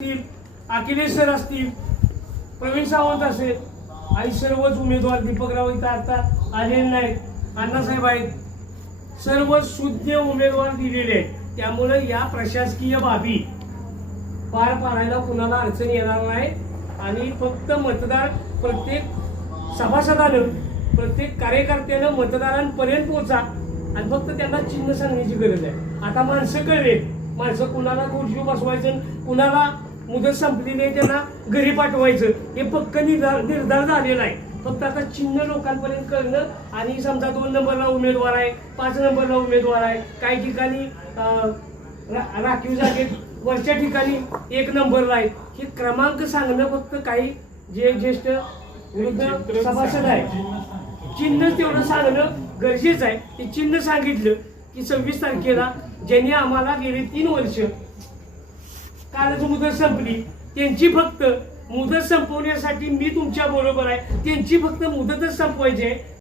असतील अखिलेश सर असतील प्रवीण सावंत असेल आई सर्वच उमेदवार दीपकराव इथं आता आलेले नाहीत अण्णासाहेब आहेत. सर्व शुद्ध उमेदवार दिलेले आहेत. त्यामुळे या प्रशासकीय बाबी पार पाडायला कुणाला अडचण येणार नाही. आणि फक्त मतदार प्रत्येक सभासदानं प्रत्येक कार्यकर्त्यानं मतदारांपर्यंत पोहोचा आणि फक्त त्यांना चिन्ह सांगण्याची गरज आहे. आता माणसं कळले माणसं कुणाला खुर्शी बसवायचं कुणाला मुदत संपली नाही त्यांना घरी पाठवायचं. हे पक्क निर्धार निर्धार झालेला आहे. फक्त आता चिन्ह लोकांपर्यंत करणं आणि समजा दोन नंबरला उमेदवार आहे पाच नंबरला उमेदवार आहे. काही ठिकाणी रा- राखीव जागेत वरच्या ठिकाणी एक नंबरला आहे. हे क्रमांक सांगणं फक्त काही जे ज्येष्ठ वृद्ध सभासद आहे. चिन्ह तेवढं सांगणं गरजेचं आहे. ते चिन्ह सांगितलं की सव्वीस तारखेला ज्यांनी आम्हाला गेले तीन वर्ष कालच मुदत संपली. त्यांची फक्त मुदत संपवण्यासाठी मी तुमच्या बरोबर आहे. त्यांची फक्त मुदतच संपवायची आहे.